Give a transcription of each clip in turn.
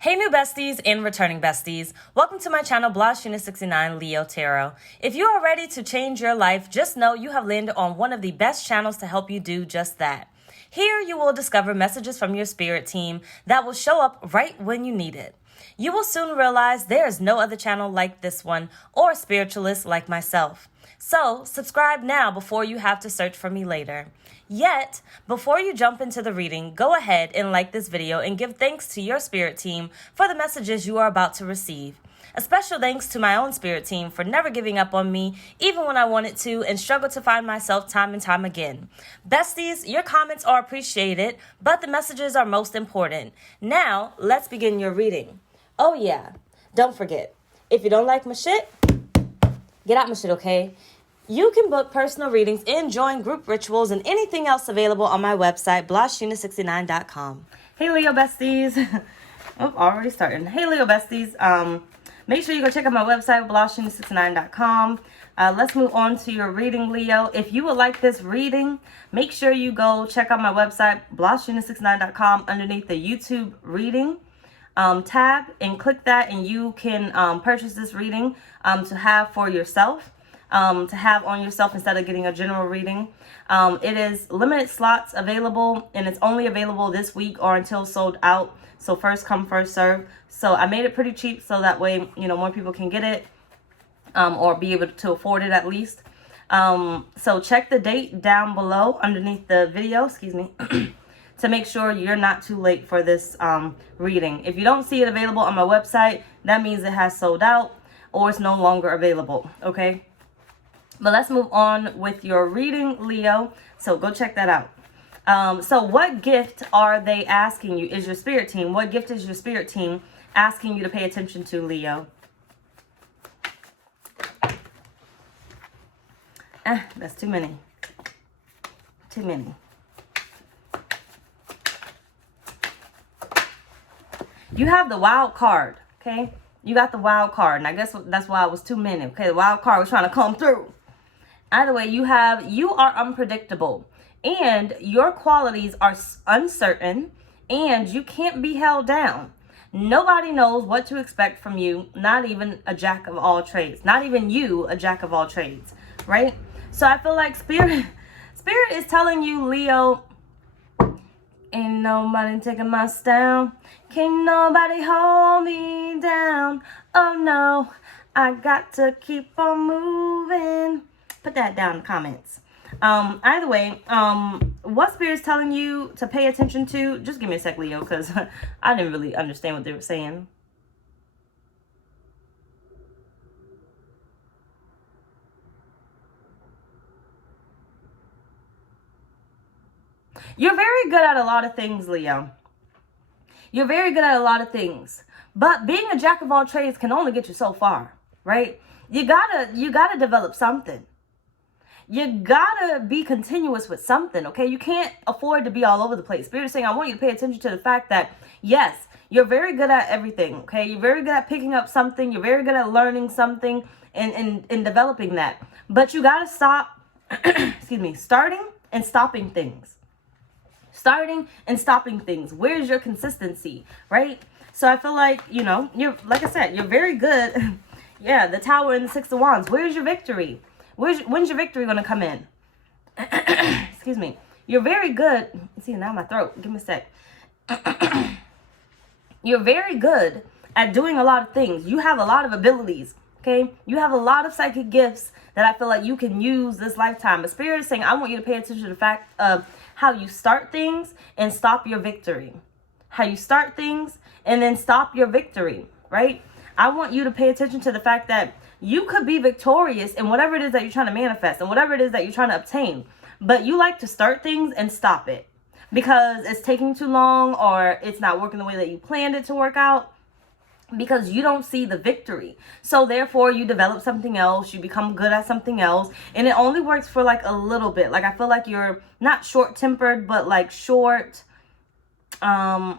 Hey new besties and returning besties, welcome to my channel blahscrystalsale Leo Tarot. If you are ready to change your life, just know you have landed on one of the best channels to help you do just that. Here you will discover messages from your spirit team that will show up right when you need it. You will soon realize there is no other channel like this one or spiritualist like myself. So subscribe now before you have to search for me later. Yet, before you jump into the reading, go ahead and like this video and give thanks to your spirit team for the messages you are about to receive. A special thanks to my own spirit team for never giving up on me, even when I wanted to and struggled to find myself time and time again. Besties, your comments are appreciated, but the messages are most important. Now, let's begin your reading. Oh yeah, don't forget, if you don't like my shit, get out my shit, okay? You can book personal readings and join group rituals and anything else available on my website, blahscrystalsale.com. Hey, Leo besties. Oh, already starting. Hey, Leo besties. Make sure you go check out my website, blahscrystalsale.com. Let's move on to your reading, Leo. If you would like this reading, make sure you go check out my website, blahscrystalsale.com, underneath the YouTube reading tab, and click that, and you can purchase this reading to have for yourself. To have on yourself instead of getting a general reading. It is limited slots available, and it's only available this week or until sold out. So first come, first serve. So I made it pretty cheap so that way, you know, more people can get it or be able to afford it at least. So check the date down below underneath the video, excuse me, to make sure you're not too late for this reading. If you don't see it available on my website, that means it has sold out or it's no longer available, okay? But let's move on with your reading, Leo. So go check that out. So what gift are they asking you? Is your spirit team? What gift is your spirit team asking you to pay attention to, Leo? That's too many. Too many. You have the wild card, okay? You got the wild card, and I guess that's why it was too many, okay? The wild card was trying to come through. Either way, you are unpredictable, and your qualities are uncertain, and you can't be held down. Nobody knows what to expect from you, not even a jack of all trades, not even you, a jack of all trades, right? So I feel like spirit is telling you, Leo, ain't nobody taking my style, can't nobody hold me down. Oh no, I got to keep on moving. Put that down in the comments. Either way, what Spirit's telling you to pay attention to, just give me a sec, Leo, because I didn't really understand what they were saying. You're very good at a lot of things, Leo. You're very good at a lot of things. But being a jack of all trades can only get you so far, right? You gotta develop something. You gotta be continuous with something, okay? You can't afford to be all over the place. Spirit is saying, I want you to pay attention to the fact that, yes, you're very good at everything, okay? You're very good at picking up something. You're very good at learning something and developing that. But you gotta stop, excuse me, starting and stopping things. Starting and stopping things. Where's your consistency, right? So I feel like, you know, you're, like I said, you're very good. Yeah, the Tower and the Six of Wands. Where's your victory? When's your victory going to come in? Excuse me. You're very good. See, now my throat. Give me a sec. You're very good at doing a lot of things. You have a lot of abilities, okay? You have a lot of psychic gifts that I feel like you can use this lifetime. But Spirit is saying, I want you to pay attention to the fact of how you start things and stop your victory. How you start things and then stop your victory, right? I want you to pay attention to the fact that you could be victorious in whatever it is that you're trying to manifest and whatever it is that you're trying to obtain. But you like to start things and stop it because it's taking too long or it's not working the way that you planned it to work out because you don't see the victory. So therefore you develop something else, you become good at something else, and it only works for like a little bit. Like I feel like you're not short-tempered, but like short, I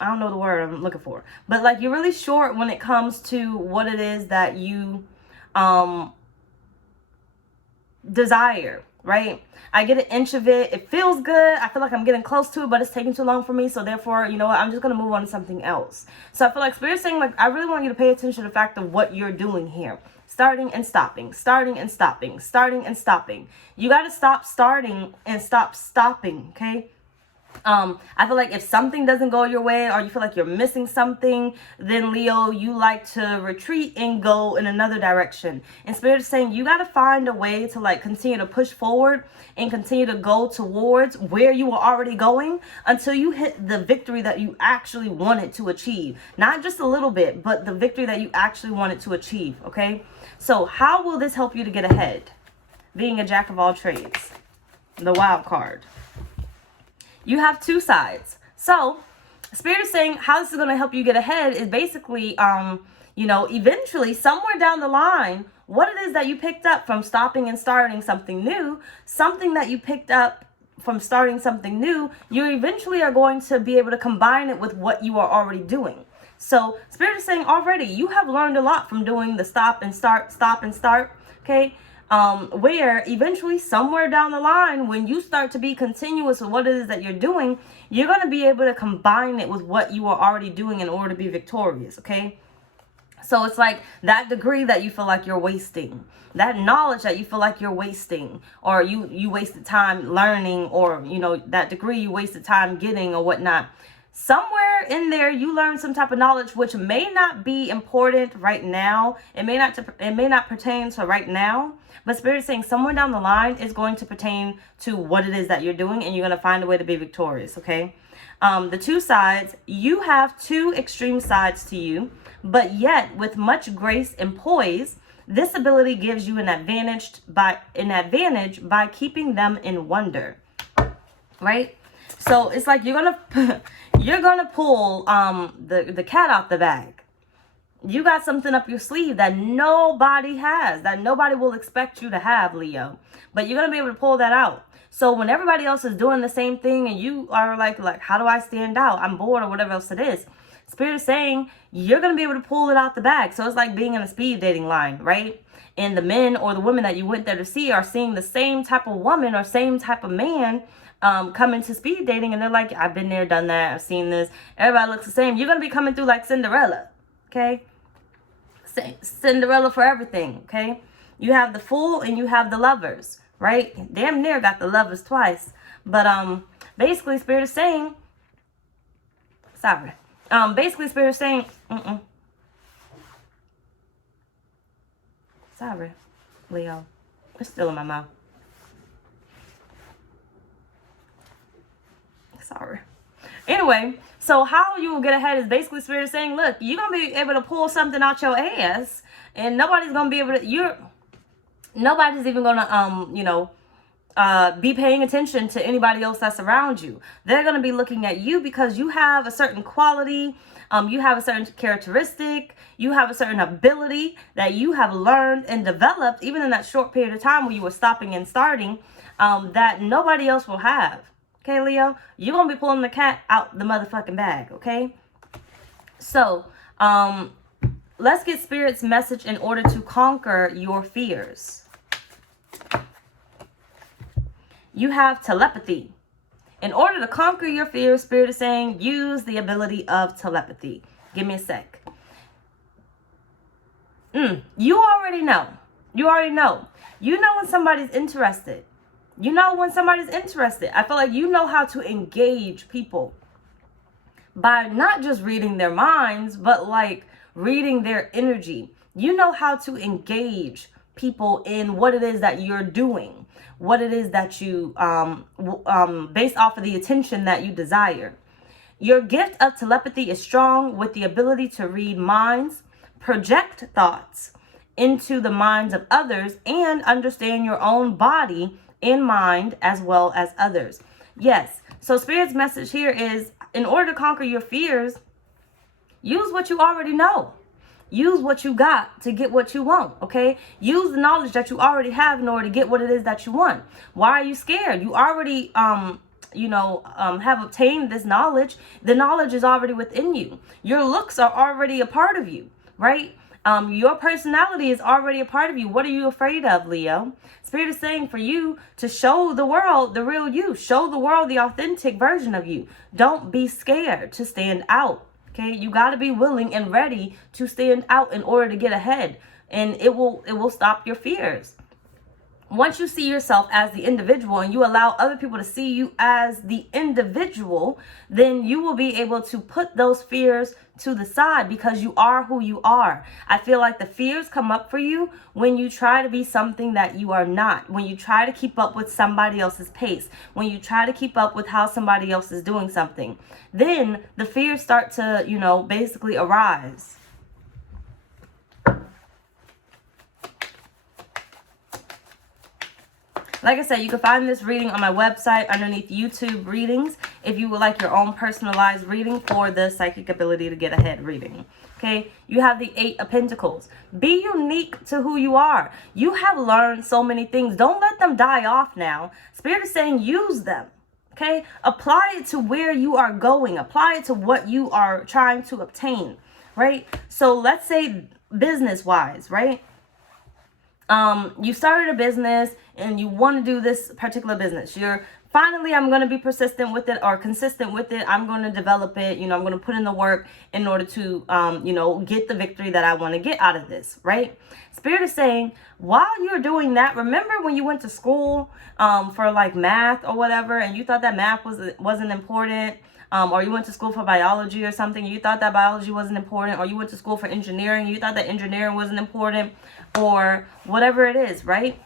don't know the word I'm looking for, but like you're really short when it comes to what it is that you desire, right? I get an inch of it. It feels good. I feel like I'm getting close to it, but it's taking too long for me. So therefore, you know what? I'm just going to move on to something else. So I feel like Spirit's saying, like, I really want you to pay attention to the fact of what you're doing here. Starting and stopping, starting and stopping, starting and stopping. You got to stop starting and stop stopping, okay? I feel like if something doesn't go your way or you feel like you're missing something, then Leo, you like to retreat and go in another direction. And Spirit is saying you got to find a way to like continue to push forward and continue to go towards where you were already going until you hit the victory that you actually wanted to achieve. Not just a little bit, but the victory that you actually wanted to achieve, okay? So how will this help you to get ahead? Being a jack of all trades. The wild card. You have two sides. So Spirit is saying how this is going to help you get ahead is basically, you know, eventually somewhere down the line, what it is that you picked up from stopping and starting something new, something that you picked up from starting something new, you eventually are going to be able to combine it with what you are already doing. So Spirit is saying already you have learned a lot from doing the stop and start, okay? Where eventually somewhere down the line, when you start to be continuous with what it is that you're doing, you're going to be able to combine it with what you are already doing in order to be victorious, okay? So it's like that degree that you feel like you're wasting, that knowledge that you feel like you're wasting, or you wasted time learning, or, you know, that degree you wasted time getting or whatnot. Somewhere in there, you learn some type of knowledge which may not be important right now. It may not pertain to right now. But Spirit is saying somewhere down the line is going to pertain to what it is that you're doing, and you're going to find a way to be victorious, okay? The two sides, you have two extreme sides to you, but yet with much grace and poise, this ability gives you an advantage by keeping them in wonder, right? So it's like you're gonna pull the cat out the bag. You got something up your sleeve that nobody has, that nobody will expect you to have, Leo. But you're going to be able to pull that out. So when everybody else is doing the same thing and you are like, how do I stand out? I'm bored or whatever else it is. Spirit is saying you're going to be able to pull it out the bag. So it's like being in a speed dating line, right? And the men or the women that you went there to see are seeing the same type of woman or same type of man come into speed dating. And they're like, I've been there, done that. I've seen this. Everybody looks the same. You're going to be coming through like Cinderella. Okay, Cinderella for everything, okay? You have the fool and you have the lovers, right? Damn near got the lovers twice. But basically Spirit is saying, basically Spirit is saying, sorry, Leo, it's still in my mouth. Sorry. Anyway, so how you will get ahead is basically Spirit is saying, look, you're going to be able to pull something out your ass, and nobody's going to be able to, nobody's even going to, be paying attention to anybody else that's around you. They're going to be looking at you because you have a certain quality, you have a certain characteristic, you have a certain ability that you have learned and developed, even in that short period of time where you were stopping and starting, that nobody else will have. Okay, Leo, you're going to be pulling the cat out the motherfucking bag, okay? So, let's get Spirit's message in order to conquer your fears. You have telepathy. In order to conquer your fears, Spirit is saying, use the ability of telepathy. Give me a sec. You already know. You already know. You know when somebody's interested. You know when somebody's interested. I feel like you know how to engage people by not just reading their minds, but like reading their energy. You know how to engage people in what it is that you're doing, what it is that you, based off of the attention that you desire. Your gift of telepathy is strong with the ability to read minds, project thoughts into the minds of others, and understand your own body in mind as well as others. Yes. So Spirit's message here is, in order to conquer your fears, use what you already know. Use what you got to get what you want, okay? Use the knowledge that you already have in order to get what it is that you want. Why are you scared? You already, have obtained this knowledge. The knowledge is already within you. Your looks are already a part of you, right? Your personality is already a part of you. What are you afraid of, Leo? Spirit is saying for you to show the world the real you. Show the world the authentic version of you. Don't be scared to stand out. Okay, you got to be willing and ready to stand out in order to get ahead, and it will stop your fears. Once you see yourself as the individual and you allow other people to see you as the individual, then you will be able to put those fears to the side because you are who you are. I feel like the fears come up for you when you try to be something that you are not, when you try to keep up with somebody else's pace, when you try to keep up with how somebody else is doing something. Then the fears start to, basically arise. Like I said, you can find this reading on my website underneath YouTube readings if you would like your own personalized reading for the psychic ability to get ahead reading. Okay, you have the 8 of Pentacles. Be unique to who you are. You have learned so many things. Don't let them die off now. Spirit is saying use them. Okay, apply it to where you are going. Apply it to what you are trying to obtain, right? So let's say business-wise, right? You started a business and you want to do this particular business. I'm going to be persistent with it or consistent with it. I'm going to develop it. I'm going to put in the work in order to, get the victory that I want to get out of this, right? Spirit is saying, while you're doing that, remember when you went to school for like math or whatever, and you thought that math wasn't important, or you went to school for biology or something, you thought that biology wasn't important, or you went to school for engineering, you thought that engineering wasn't important, or whatever it is, right?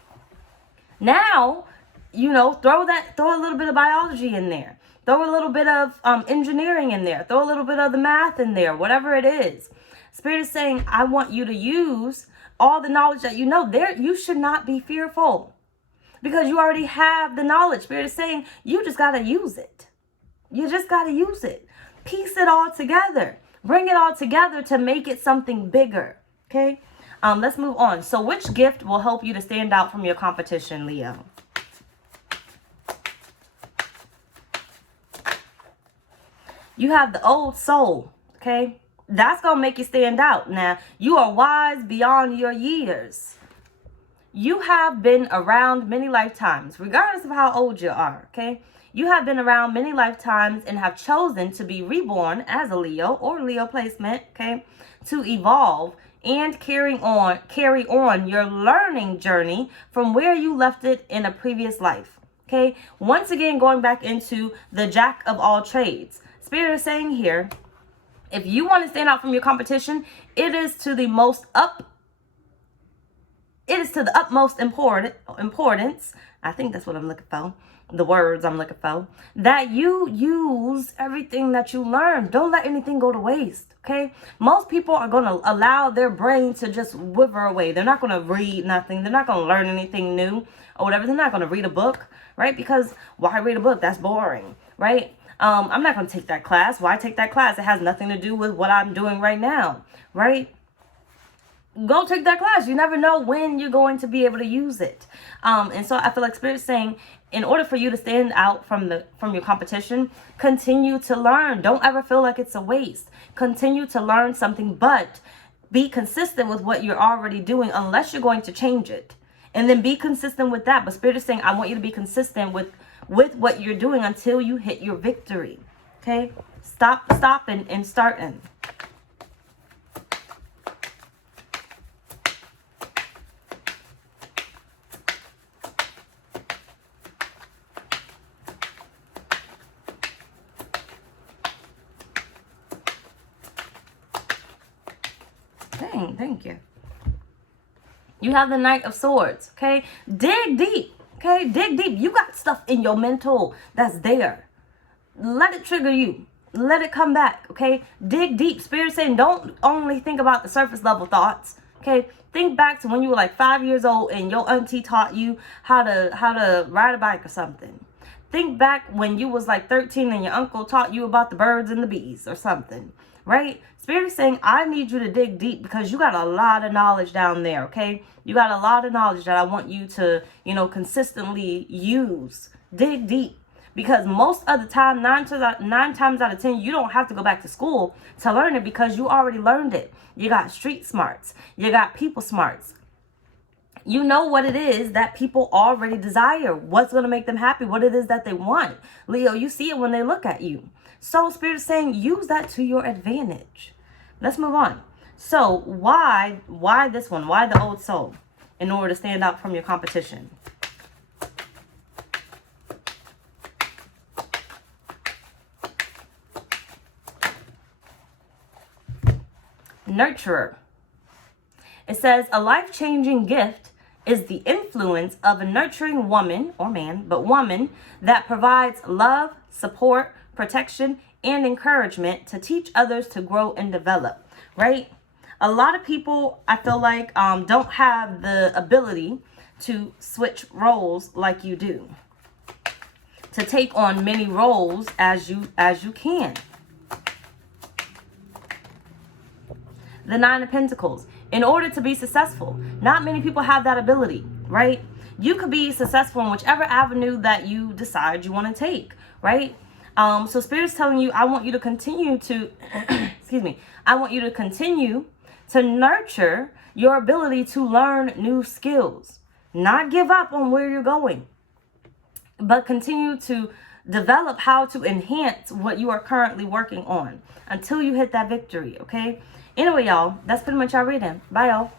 Now, throw a little bit of biology in there. Throw a little bit of engineering in there. Throw a little bit of the math in there, whatever it is. Spirit is saying, I want you to use all the knowledge that you know. You should not be fearful because you already have the knowledge. Spirit is saying, you just got to use it. You just got to use it. Piece it all together. Bring it all together to make it something bigger. Okay? Let's move on. So which gift will help you to stand out from your competition, Leo? You have the old soul. Okay? That's going to make you stand out. Now, you are wise beyond your years. You have been around many lifetimes, regardless of how old you are. Okay? You have been around many lifetimes and have chosen to be reborn as a Leo or Leo placement, okay, to evolve and carry on your learning journey from where you left it in a previous life, okay? Once again, going back into the jack of all trades. Spirit is saying here, if you want to stand out from your competition, it is to the utmost importance. I think that's what I'm looking for. The words I'm looking for, that you use everything that you learn. Don't let anything go to waste, okay? Most people are going to allow their brain to just wither away. They're not going to read nothing. They're not going to learn anything new or whatever. They're not going to read a book, right? Because why read a book? That's boring, right? I'm not going to take that class. Why take that class? It has nothing to do with what I'm doing right now, right? Go take that class. You never know when you're going to be able to use it. And so I feel like Spirit's saying, in order for you to stand out from your competition, continue to learn. Don't ever feel like it's a waste. Continue to learn something, but be consistent with what you're already doing unless you're going to change it. And then be consistent with that. But Spirit is saying, I want you to be consistent with what you're doing until you hit your victory. Okay? Stop stopping and starting. Thank you. You have the Knight of Swords, okay? Dig deep, okay? Dig deep. You got stuff in your mental that's there. Let it trigger you. Let it come back, okay? Dig deep. Spirit saying, don't only think about the surface level thoughts, okay? Think back to when you were like 5 years old and your auntie taught you how to ride a bike or something. Think back when you was like 13 and your uncle taught you about the birds and the bees or something, right? Spirit is saying, I need you to dig deep because you got a lot of knowledge down there, okay? You got a lot of knowledge that I want you to, consistently use. Dig deep. Because most of the time, nine times out of 10, you don't have to go back to school to learn it because you already learned it. You got street smarts. You got people smarts. You know what it is that people already desire, what's going to make them happy, what it is that they want. Leo, you see it when they look at you. So Spirit is saying use that to your advantage. Let's move on. So why this one? Why the old soul? In order to stand out from your competition. Nurturer. It says a life-changing gift is the influence of a nurturing woman or man, but woman that provides love, support, protection, and encouragement to teach others to grow and develop, right? A lot of people, I feel like, don't have the ability to switch roles like you do, to take on many roles as you can. The Nine of Pentacles. In order to be successful, not many people have that ability, right? You could be successful in whichever avenue that you decide you want to take, right? So Spirit's telling you, I want you to continue to, excuse me, I want you to continue to nurture your ability to learn new skills. Not give up on where you're going, but continue to develop how to enhance what you are currently working on until you hit that victory, okay? Anyway, y'all, that's pretty much our reading. Bye, y'all.